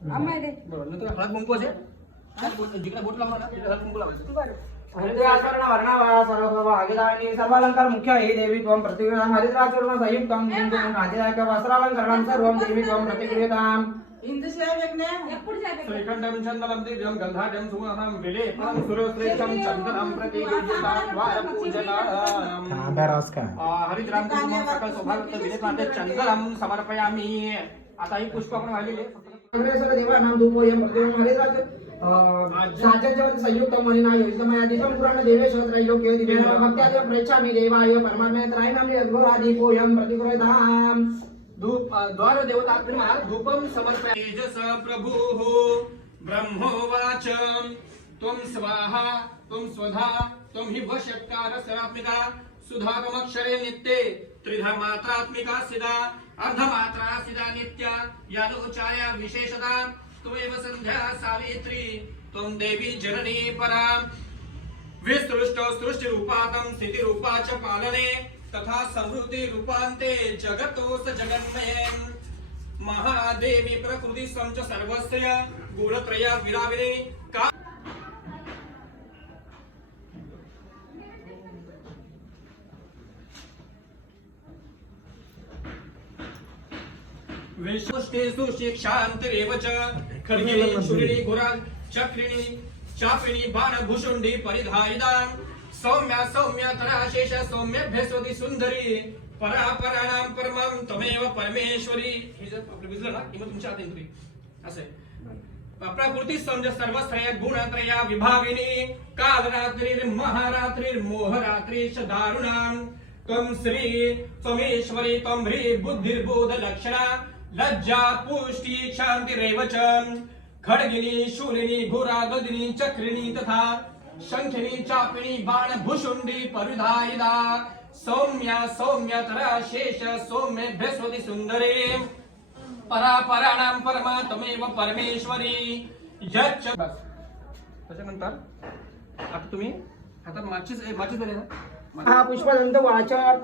अम्मा दे बरोबर नंतर हळद कुंकू असेल जिकडे बोट लावणार ना तिकडे हळद कुंकू लावायचं. बरं हरिद्राचरण वर्णवा सर्वभागिदानि सर्वालंकार मुख्य हे देवी त्वं प्रतिगृहां हरिद्राचरण संयुक्तं कुंकुमं आदिदायक वस्त्रालंकरणं सर्वं देवी त्वं प्रतिगृहां एప్పుడు जाते श्रीकंठं चन्दनं दिव्यं गन्धाढ्यं सुगन्धं विलेपनं सुरश्रेष्ठं चन्दनं प्रतिगृहीतं द्वारपूजनार्थम् हरिद्राम कुंकुमं सकल सौभाग्य विलेपांते चन्दनं समर्पयामि. आता ही पुष्प आपण वाहिलेली अग्रेसर देवानां धूपोऽयं प्रतिगृहं हरिद्राचरण साजन संयुक्त मलिना योजितमया दीपं पुराण देवेश त्रैलोक्यो दिव्येन भक्त्यादि प्रेच्छामि देवाय परमात्मे त्रैनाम्नि अद्घोरादीपोऽयं प्रतिगृहीताम्. धूप द्वार देवतात्मा धूपम समर्पयामि. तेजस प्रभुः ब्रह्मोवाच त्वं स्वाहा त्वं स्वधा त्वं हि वशक्कार सरात्मिका सुधागमक्षरे नित्ये त्रिधा मात्रात्मिका सिदा अर्धमात्रा सिदा नित्या यालोचाया विशेषदा त्वमेव संध्या सावित्री त्वं देवी जननी परा विसृष्ट सृष्टि रूपातं स्थिति रूपाच पालने तथा संवृत्ति रूपान्ते जगतोस जगन्मये महादेवी प्रकृति संच सर्वस्य गुणत्रया विराविने का विश्वष्टेषु शिक्षान्तरेव च खड्गिनी शूलिनी घोरा चक्रिणी चापिणी बाणभूषुण्डी परिधायितां सौम्या सौम्यतरा शेष सौम्य भेस्वती सुंदरी परापराणां परमं त्वमेव परमेश्वरी. हे जर आपलं बुजलं ना की मग तुमच्या हातात येईल असे प्रकृती समज सर्वश्रेय गुणत्रया विभागिनी कालरात्रिर् महारात्रिर् मोहरात्रिश्च दारुणां त्वं श्री त्वमेश्वरी त्वं ह्री बुद्धिर्बोध लक्षणा लज्जा पुष्टि क्षान्तिरेव च खड्गिनी शूलिनी घोरा गदिनी चक्रिणी तथा शंखिनी चापिणी बाणभूषुण्डी परिधायिता सौम्या सौम्यतरा शेष सौम्य भेस्वती सुंदरे परापराणां परमा त्वमेव परमेश्वरी यच्च. त्याच्यानंतर आता तुम्ही हातात माचीस धरले ना हा पुष्पदंत वाचक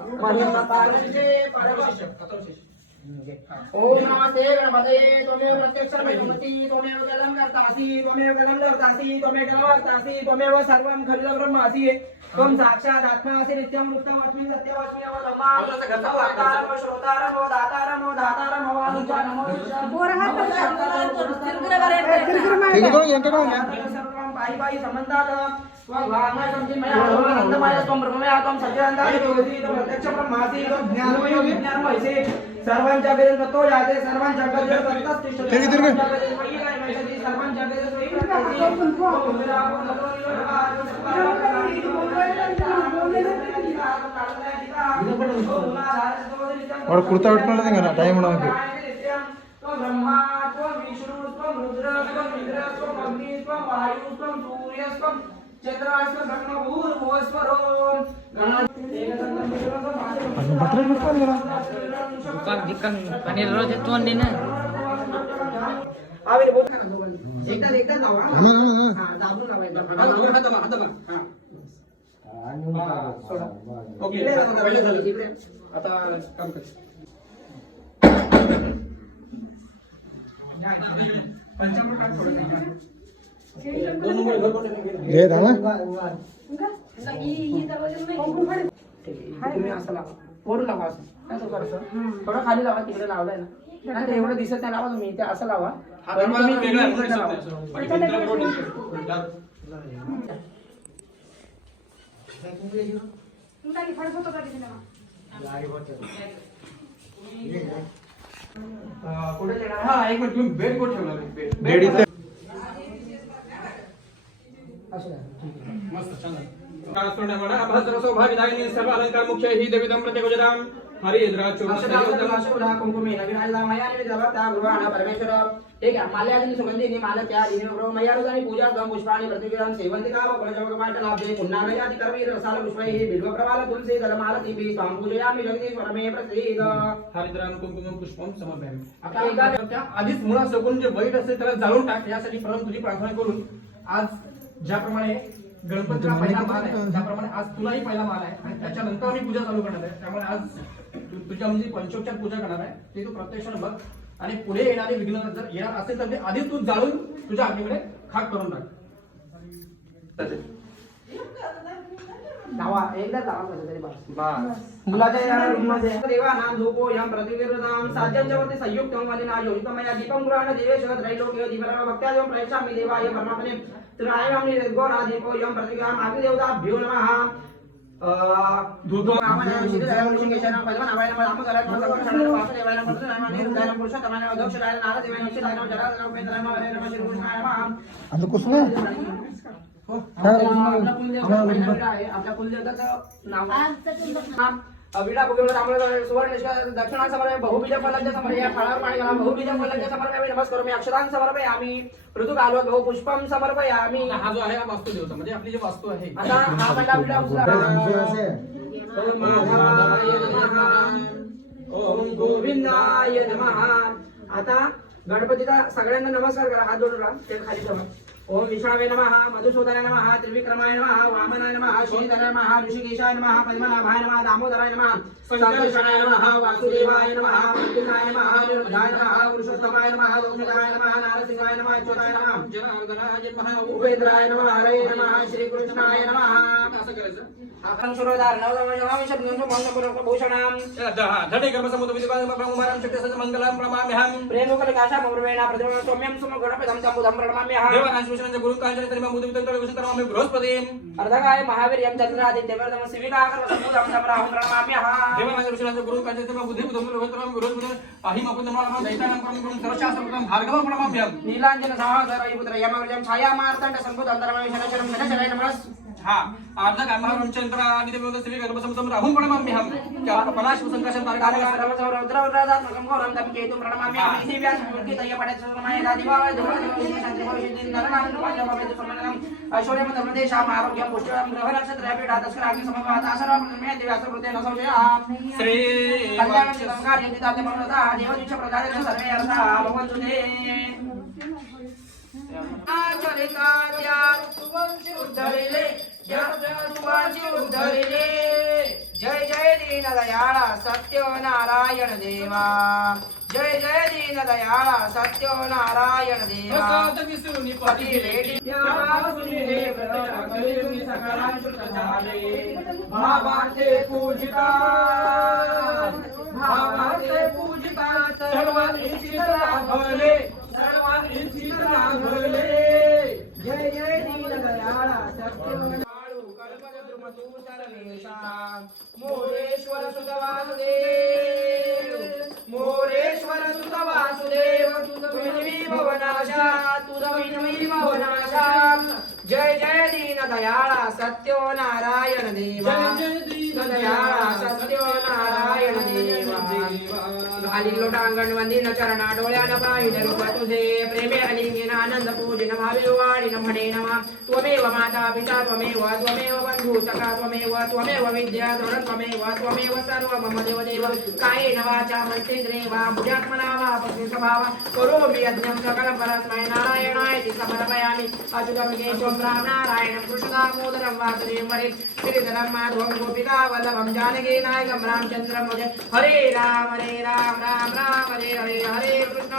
ओम नमस्ते गणपतये त्वमेव प्रत्यक्षमति त्वमेव गलं कर्तासि त्वमेव गलं धर्तासि त्वमेव गलवर्तासि त्वमेव सर्वं खलु ब्रह्मासि त्वं साक्षात् आत्मासि नित्यं मुक्तम् अस्मि सत्यवाक्यं नमः श्रोतारं दातारं धातारं वानुचा नमो सर्वं पायि पायि सम्बन्धात् त्वं वाङ्मय संचिन्मया त्वं आनन्दमय त्वं ब्रह्ममय त्वं सच्चिदानन्दाय ज्योति त्वं प्रत्यक्ष ब्रह्मासि त्वं ज्ञानमयो विज्ञानमयसि सर्वं जगदेव ततो जाते सर्वं जगदेव तत्तिष्ठति सर्वं जगदेव मयि वैशति सर्वं जगदेव सोई और कुर्ता उठना देंगे टाइम उड़ा ब्रह्मा त्वं विष्णु त्वं रुद्र त्वं इंद्र त्वं अग्नि त्वं वायु त्वं सूर्य त्वं चंद्रास्त्र ब्रह्मभूर्भुवस्वरो आणि रोज येतो ना आवेल बोल एकदा लावा हां दाबून लावायचं हां सोडा ओके पहिले झालं आता काम कर पंचामृत काय थोडं दोन नंबर घर कोण घे दादा तुम्ही असं लावा वर लावा असं काय तो करायचं थोडं खाली लावा तिकडे लावलंय ना नाही ते एवढं दिसत नाही लावा तुम्ही ते असं लावा हा एक मिनिट तुम्ही बेड कोण ठेवला बेड इथे मस्त छान भद्र सौभाग्यदायिनी सर्व अलंकार मुख्य ही देवीदं प्रत्येकजनां हरिद्राचो कुंकुमेन विराजमायानि विधवता भगवान् परमेश्वर ठीक आहे माल्यादिनी सुगंधिनी मालत्यादिनी मयारुदानि पूजार्थं पुष्पाणि प्रतिगृहं सेवन्तिका व कुलजवकपाटलाब्धे पुण्णानयाति कर्मी रसाल पुष्पैः बिल्वप्रवाल तुलसी दलमालतीभिः स्वां पूजयामि जगदीश्वर मे प्रसीद. हरिद्राम कुंकुमं पुष्पं समर्पयामि. आता एकदा आधीच मुळा सगून जे वाईट असते त्याला जाळून टाक यासाठी परम तुझी प्रार्थना करून आज ज्याप्रमाणे गणपतीला पहिला मान आहे त्याप्रमाणे आज तुलाही पहिला मान आहे आणि त्याच्यानंतर आम्ही पूजा चालू करणार आहे. त्यामुळे आज तुझ्या म्हणजे पंचोपचार पूजा करणार आहे ते तू प्रत्यक्षाने बघ आणि पुढे येणारे विघ्न जर येणार असेल तर ते आधी तू जाळून तुझ्या अग्नीमध्ये खाक करून टाक. धावा एकदा धावा पाहिजे तरी बस. बस. मुलाच्या या रूममध्ये देवानां धूपोऽयं प्रतिकीर्ततां साध्यञ्चवति संयुक्तं वलिना योजितमया दीपं पुराण देवेश त्रैलोक्यो दीपराम भक्त्यादिवं प्रयच्छामि देवाय परमात्मने त्रायं निर्गुणा दीपोऽयं प्रतिकाम् आदिदेवताभ्यो नमः. धूपं आमनं शिरदयं ऋषिकेशनं पद्मनाभाय नमः आमकरं भगवन् वासुदेवाय नमः निर्दयं पुरुषोत्तमाय नमः दक्षराय नारदेवाय नमः शिराय नमः जराय नमः नमः श्रीकृष्णाय नमः. आता कुसुम आपल्या कुलदेवताचं नाव विडा भोगवला तांबडा सुवर्ण दक्षिणा समर्पय बहुबीज फलांच्या समर्पय या फळावर पाणी घाला बहुबीज फलांच्या समर्पय नमस्कार मी अक्षरांत समर्पय आम्ही ऋतू कालवत बहु पुष्पम समर्पय आम्ही. हा जो आहे हा वास्तू देवता म्हणजे आपली जी वास्तू आहे. आता हा मंडळ विडा ओम गोविंदाय नमः. आता गणपतीचा सगळ्यांना नमस्कार करा हात जोडून राहा ते खाली ठेवा. ओम विष्णवे नमः मधुसूदनाय नमः त्रिविक्रमाय नमः वामनाय नमः श्रीधराय नमः ऋषिकेशाय नमः पद्मनाभाय नमः दामोदराय नमः संकर्षणाय नमः वासुदेवाय नमः प्रद्युम्नाय नमः निरुद्धाय नमः पुरुषोत्तमाय नमः दोषधाय नमः नारसिंहाय नमः अच्युताय नमः जनार्दनाय नमः उपेंद्राय नमः हरे नमः श्रीकृष्णाय नमः. असं करायचं. आपण सुरोधार नवनमामि शब्दं भूषणं धडे कर्मसमुद्र विद्वान ब्रह्ममारं शक्तिसंच मंगलं प्रणमाम्यहं. प्रेमोकलिकाशा मौर्वेणा प्रतिमा सौम्यं सुमगणपदं तंबुधं प्रणमाम्यहं. देवानाश्वशनंच गुरु कांचन तरिमा मुद्र वितंत्र विशुद्धरामे बृहस्पतीं. अर्धकाय महावीर्यं चंद्रादित्यवर्धम शिविकाकर समुदं नमराहं प्रणमाम्यहं. देवानाश्वशनंच गुरु कांचन तरिमा बुद्धि बुद्धं वितंत्र बृहस्पतीं. पाहिम अपदमानं दैतानं परमं सर्वशास्त्रं भार्गवं प्रणमाम्यहं. नीलांजन सहस्र पुत्र यमवर्यं छायामार्तंड संबुधं धर्मं शनशरं शनशराय नमः. हा अर्धकाय महावंचंत्र आणि देवता सेवी कर्मसमुद्रं राहुं प्रणमाम्यहं. त्या पलाश संकर्षण तारकाला सर्वसौरवद्रवद्रदात्मकं दं केतुं प्रणमाम्यहं. इति व्यासमूर्तितय पठेत्समये दिवावय धुरधुरविशेषान्त्रिभविषिद्धिं नरनां नृपाञ्जपवेतु समन्नं ऐश्वर्यं धर्मदेशाम् आरोग्यं पुष्ट्यं ग्रहनक्षत्रपीठा तस्कराग्नि समवाता सर्वप्रथमे दिव्यासकृते न संशयः. श्री कल्याणं कार्यजितात्मकता देवदीक्ष प्रदायक सर्वे अर्थाः भवन्तु ते. आचरिताद्या तुवंशी उद्धरिले तुवांशी उद्धरिले. जय जय दीनदयाळा सत्य नारायण देवा. जय जय दीनदयाळा सत्य नारायण देवा. पती रेडी भावाचे पूजिता भावाचे पूजिता सर्वांची लाभले सर्वांची लाभले. जय जय दीनदयाळा सत्य कल्पद्रुमतु सर्वेशा मोरेश्वर सुत वासुदेव मोरेश्वर सुत वासुदेव तुझी भवनाशा तुझी भवनाशा. जय जय दीनदयाळा सत्यो नारायण देवा. दयाळा सत्यो नारायण देवा. घाली लोटांगण वंदिन चरणा डोळ्यानं पाहिजे रूप तुझे प्रेमे अलिंगेन आनंद पूजन भाविवाणीन म्हणे नमः. त्वमेव माता पिता त्वमेव बंधू सखा त्वमेव विद्या द्रोण त्वमेव सर्व मम देव देव. कायेन वाचा मनसेन्द्रिये वा बुद्ध्यात्मना वा प्रकृतिस्वभाव करोमि यज्ञं सकलं परस्मै नारायणाय समर्पयामि. अच्युतं केशवं राम नारायणं कृष्णदामोदरं वासुदेवं हरे श्रीधरं माधवं गोपिका वल्लभं जानकी नायकं रामचन्द्रं भजे. हरे राम राम राम हरे हरे हरे कृष्ण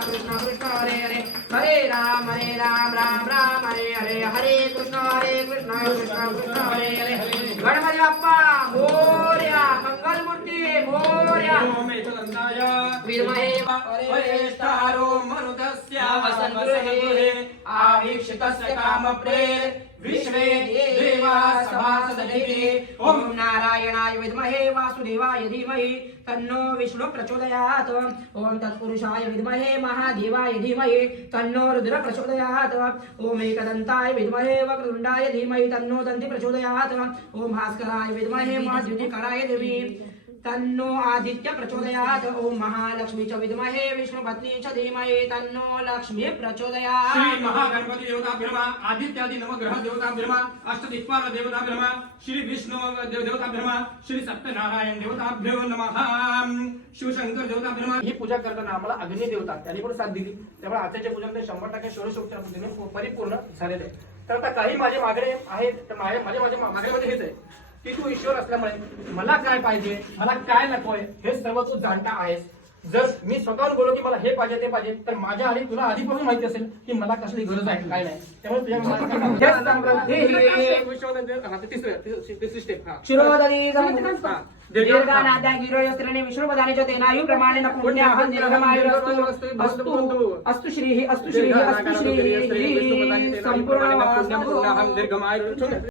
कृष्ण कृष्ण हरे हरे हरे राम राम राम हरे हरे हरे कृष्ण कृष्ण कृष्ण हरे हरे. गणपती बाप्पा मोरया. मंगलमूर्ती मोरया. विद्महे वरेष्ठारो मरुतस्य वसन्तगृहे आवीक्षितस्य कामप्रेर विश्वे देवा सभासदे. ओम नारायणाय विद्महे वासुदेवाय धीमहि तन्नो विष्णु प्रचोदयात्. ओम तत्पुरुषाय विद्महे महादेवाय धीमहि तन्नो रुद्र प्रचोदयात्. ओम एकदन्ताय विद्महे वक्रतुण्डाय धीमहि तन्नो दन्ति प्रचोदयात्. ओम भास्कराय विद्महे महाद्युतिकराय धीमहि तन्नो आदित्य प्रचोदयात्. ओम महालक्ष्मी च विद्महे विष्णुपत्नी च धीमहि तन्नो लक्ष्मी प्रचोदयात्. श्री महागणपति देवताभ्यो नमः. आदित्यादि नवग्रह देवताभ्यो नमः. अष्टदिक्पाल देवताभ्यो नमः. श्री विष्णु देवताभ्यो नमः. श्री सत्यनारायण देवताभ्यो नमः. शिवशंकर देवताभ्यो नमः. ही पूजा करताना आम्हाला अग्नी देवता त्यांनी पण साथ दिली त्यामुळे आजचे पूजन ते 100% षोडशोपचार पद्धतीने परिपूर्ण झालेले आहे. तर आता काही माझे मागणे आहेत तर माझे मागण्यामध्ये हेच आहे की तू ईश्वर असल्यामुळे मला काय पाहिजे मला काय नकोय हे सर्व तू जाणता आहेस. जर मी स्वतःहून बोलो की मला हे पाहिजे ते पाहिजे तर माझ्या आणि तुला आधीपासून माहिती असेल की मला कसली गरज आहे काय नाही त्यामुळे तिसरी स्टेप शिरोदरी दीर्घानाद्या गिरोयस्त्रेणे विष्णुपदाने तेनायु प्रमाणे पुण्याः दीर्घमायुरस्तु अस्तु श्रीः अस्तु श्रीः अस्तु श्रीः संपूर्ण दीर्घमायु